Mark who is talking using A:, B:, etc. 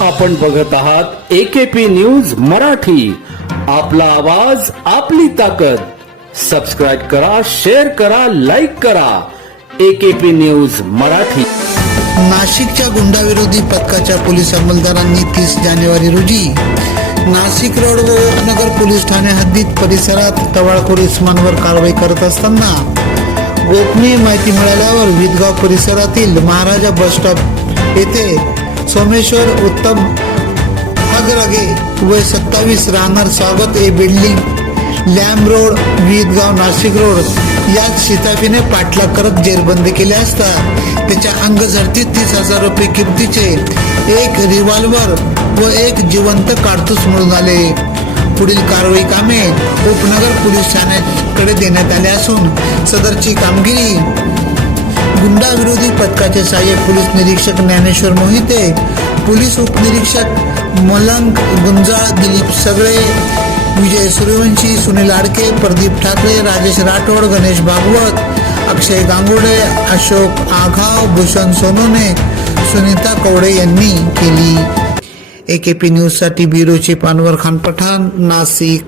A: आपण बघत आहात एकेपी न्यूज मराठी. आपला आवाज आपली ताकद. सबस्क्राईब करा शेअर करा लाईक करा. AKP news Marathi.
B: नाशिकच्या गुंडाविरोधी पथकाच्या पोलीस अंमलदारांनी तीस जानेवारी रोजी नाशिक रोड व उपनगर पोलीस ठाणे हद्दीत परिसरात टवाळखोर इस्मानवर कारवाई करत असताना गोपनीय माहिती मिळाल्यावर विदगाव परिसरातील महाराजा बस स्टॉप येथे सोमेश्वर उत्तम हगरगे वय सत्तावीस राहणार Swagat A building Lam road Vidgaon Nashik road. याच शिताफीने पाठलाग करत जेरबंदी केले असता त्याच्या अंगझडतीत तीस हजार रुपये किमतीचे एक रिव्हॉल्वर व एक जिवंत काडतूस मिळून आले. पुढील कारवाई कामे उपनगर पोलीस ठाण्याकडे देण्यात आले असून सदरची कामगिरी गुंडाविरोधी पथकाचे सहाय्यक पोलीस निरीक्षक ज्ञानेश्वर मोहिते पोलीस उपनिरीक्षक मलंग गुंजाळ दिलीप सगळे विजय सूर्यवंशी सुनील आडके प्रदीप ठाकरे राजेश राठोड गणेश भागवत अक्षय गांगुडे अशोक आघाव भूषण सोनोने सुनीता कवडे यांनी केली. एकेपी न्यूजसाठी ब्युरो चीफ अनवर खान पठाण नाशिक.